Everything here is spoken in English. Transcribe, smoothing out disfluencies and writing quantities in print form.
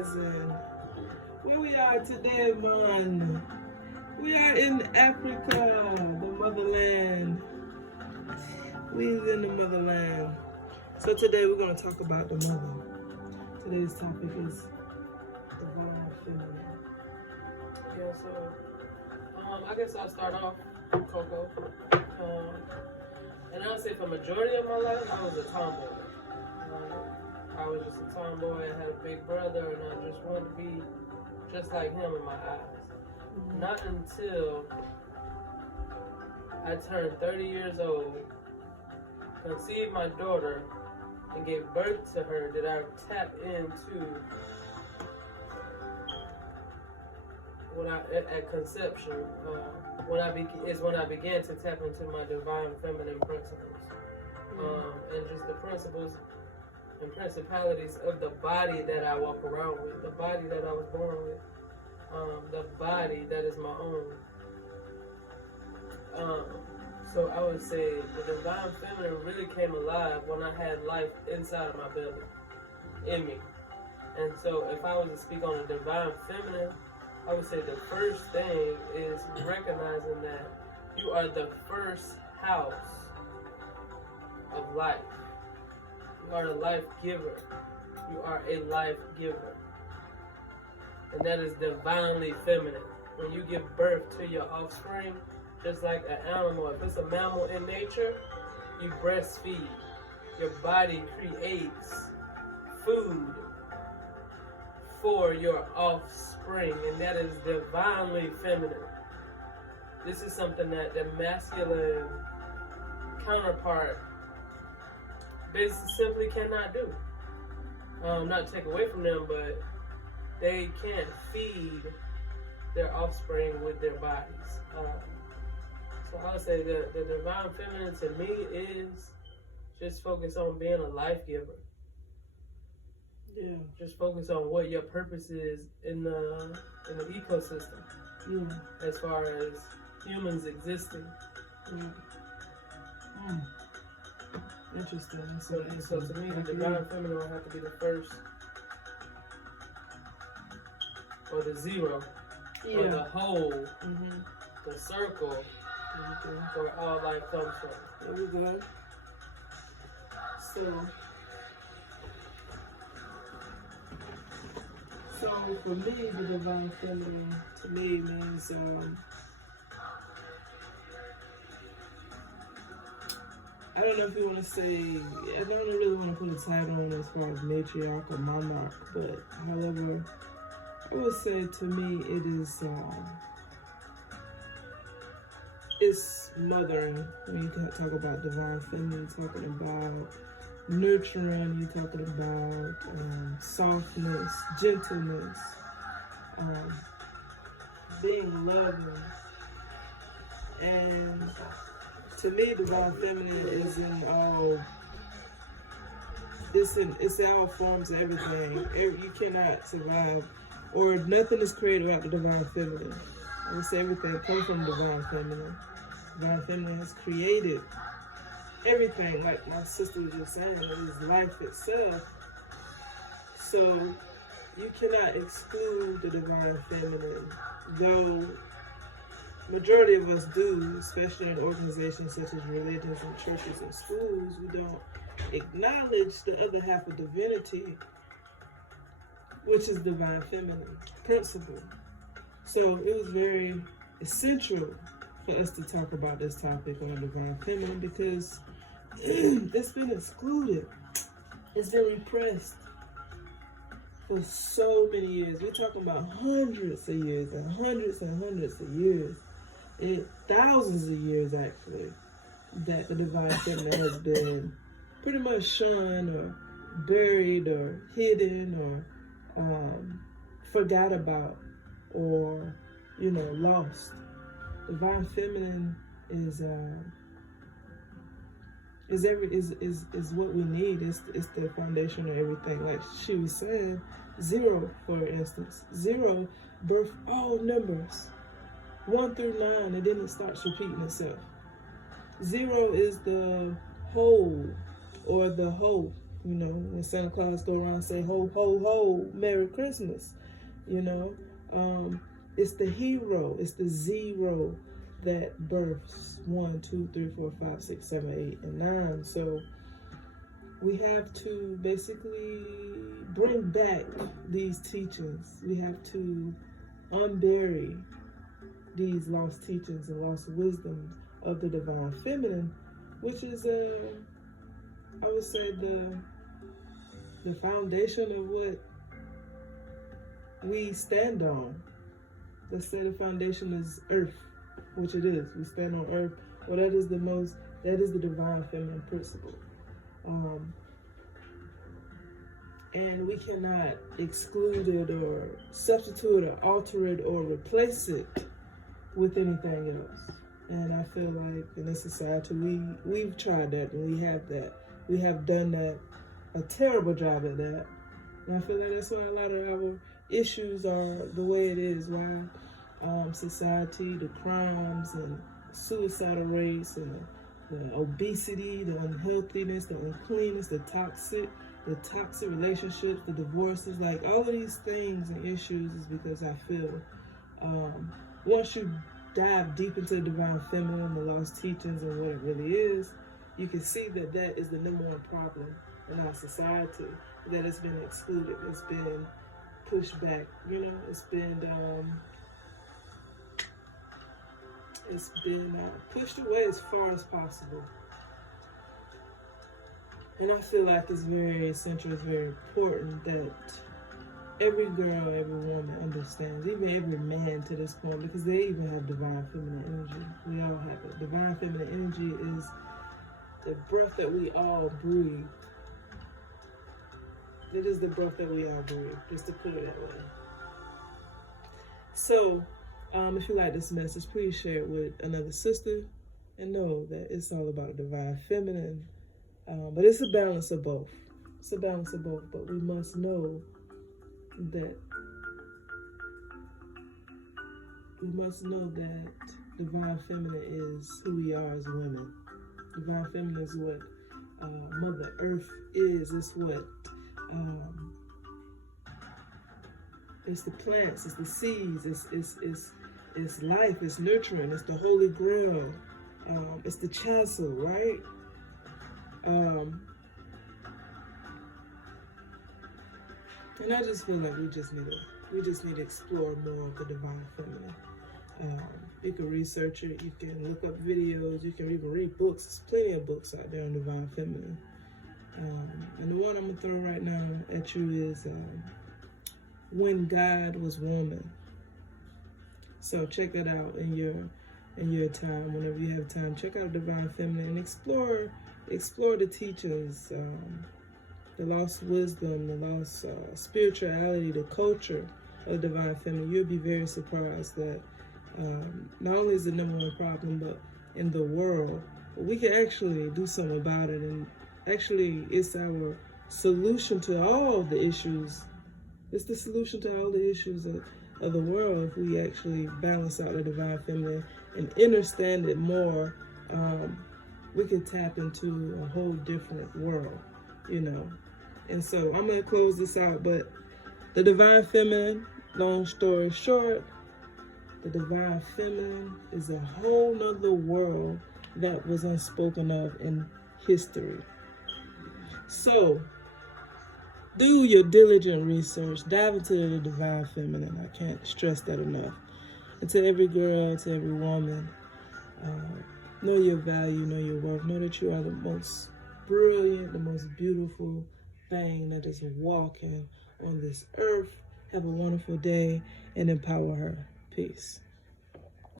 Rising. Where we are today, man? We are in Africa, the motherland. We're in the motherland. So today we're going to talk about the mother. Today's topic is divine feminine. Yeah, so I guess I'll start off, Coco. And I'll say for majority of my life, I was a tomboy. I was just a tomboy. I had a big brother, and I just wanted to be just like him in my eyes. Mm-hmm. Not until I turned 30 years old, conceived my daughter, and gave birth to her did I tap into at conception, when I began to tap into my divine feminine principles, and just the principles and principalities of the body that I walk around with, the body that I was born with, the body that is my own. So I would say the divine feminine really came alive when I had life inside of my belly, in me. And so if I was to speak on the divine feminine, I would say the first thing is recognizing that you are the first house of life. You are a life giver. You are a life giver. And that is divinely feminine. When you give birth to your offspring, just like an animal, if it's a mammal in nature, you breastfeed. Your body creates food for your offspring, and that is divinely feminine. This is something that the masculine counterpart basically simply cannot do. Not to take away from them, but they can't feed their offspring with their bodies. So I would say the divine feminine to me is just focus on being a life giver. Yeah. Just focus on what your purpose is in the ecosystem. Yeah. As far as humans existing. Interesting. So to me, the divine feminine will have to be the first, or the zero, or the whole, the circle, where all life comes from. There we go. So for me, the divine feminine to me means I don't know if you want to say, I don't really want to put a title on as far as matriarch or monarch, but however, I would say to me it is it's mothering. When you talk about divine feminine, you're talking about nurturing, you're talking about softness, gentleness, being loving. And to me, divine feminine is in all, it's in all forms of everything. You cannot survive, or nothing is created without the divine feminine. I would say everything comes from divine feminine. Divine feminine has created everything, like my sister was just saying, it is life itself. So you cannot exclude the divine feminine, though majority of us do, especially in organizations such as religions and churches and schools. We don't acknowledge the other half of divinity, which is divine feminine principle. So it was very essential for us to talk about this topic on divine feminine, because it's been excluded. It's been repressed for so many years. We're talking about hundreds of years and hundreds of years. Thousands of years, actually, that the divine feminine has been pretty much shunned or buried or hidden or forgot about or, lost. Divine feminine is what we need. It's the foundation of everything. Like she was saying, zero, for instance. Zero birth all numbers. 1 through 9, and then it starts repeating itself. 0 is the whole, or the hope, You know, when Santa Claus go around and say, ho, ho, ho, Merry Christmas, you know. It's the hero, it's the zero that births 1, 2, 3, 4, 5, 6, 7, 8, and 9. So we have to basically bring back these teachings. We have to unbury these lost teachings and lost wisdoms of the divine feminine, which is I would say the foundation of what we stand on. Let's say the foundation is earth, which it is. We stand on earth. Well, that is the divine feminine principle. And we cannot exclude it or substitute it or alter it or replace it with anything else. And I feel like in this society, we've tried that, and we have that. We have done that, a terrible job at that. And I feel like that's why a lot of our issues are the way it is. Why society, the crimes and suicidal rates and the obesity, the unhealthiness, the uncleanness, the toxic relationships, the divorces, like all of these things and issues is because I feel once you dive deep into the divine feminine, the lost teachings and what it really is, you can see that that is the number one problem in our society, that it's been excluded, it's been pushed back, you know, it's been pushed away as far as possible. And I feel like it's very essential, it's very important that every girl, every woman understands, even every man to this point, because they even have divine feminine energy. We all have it. Divine feminine energy is the breath that we all breathe. It is the breath that we all breathe, just to put it that way. So, if you like this message, please share it with another sister and know that it's all about the divine feminine. But it's a balance of both. It's a balance of both, but we must know that divine feminine is who we are as women. Divine feminine is what Mother Earth is. It's what it's the plants, it's the seeds, it's life, it's nurturing, it's the Holy Grail, it's the chancel, right? And I just feel like we just need to explore more of the divine feminine. You can research it, you can look up videos, you can even read books. There's plenty of books out there on divine feminine. And the one I'm gonna throw right now at you is When God Was Woman. So check that out in your time, whenever you have time. Check out divine feminine and explore the teachings, the lost wisdom, the lost spirituality, the culture of divine feminine. You'll be very surprised that not only is it the number one problem, but in the world, we can actually do something about it. And actually, it's our solution to all the issues. It's the solution to all the issues of the world if we actually balance out the divine feminine and understand it more. We could tap into a whole different world, you know. And so I'm going to close this out, but the divine feminine, long story short, the divine feminine is a whole nother world that was unspoken of in history. So do your diligent research, dive into the divine feminine. I can't stress that enough. And to every girl, to every woman, know your value, know your worth, know that you are the most brilliant, the most beautiful thing that is walking on this earth. Have a wonderful day and empower her. Peace.